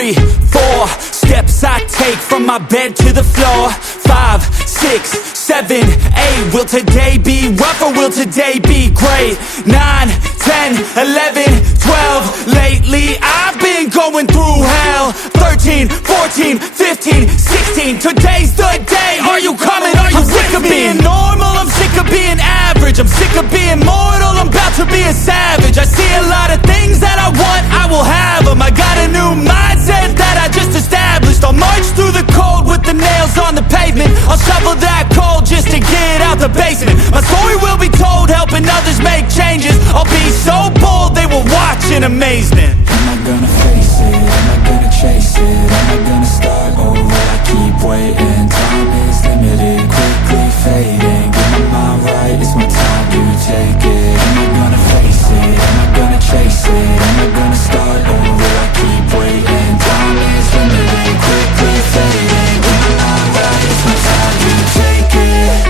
3, 4 steps I take from my bed to the floor. 5, 6, 7, 8. Will today be rough or will today be great? 9, 10, 11, 12. Lately I've been going through hell. 13, 14, 15, 16. Today's the day. Are you coming? Are you sick of being normal? I'm sick of being average. I'm sick of being mortal. I'm about to be a savage. I see a lot of things that I want, I will have them. I got a new mindset that I just established. I'll march through the cold with the nails on the pavement. I'll shovel that coal just to get out the basement. My story will be told, helping others make changes. I'll be so bold, they will watch in amazement. Am I gonna face it? Am I gonna chase it? Am I gonna start or will I keep waiting? Time is limited, quickly fading. Get my mind right, it's my time to take it. Am I gonna face it? Am I gonna chase it? Am I gonna start or will I keep waiting? Time is limited, quickly fading. Get my mind right, it's my time to take it.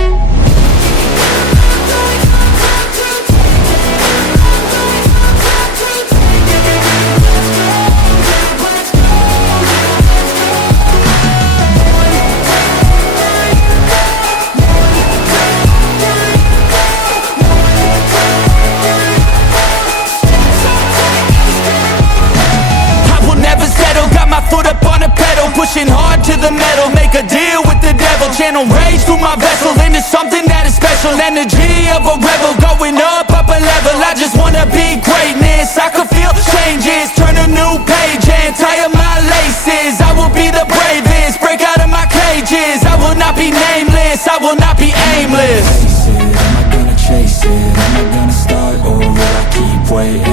Foot up on the pedal, pushing hard to the metal. Make a deal with the devil, channel rage through my vessel into something that is special. Energy of a rebel, going up a level. I just wanna be greatness, I could feel changes. Turn a new page and tie up my laces. I will be the bravest, break out of my cages. I will not be nameless, I will not be aimless. Am I gonna chase it? Am I gonna start or will I keep waiting?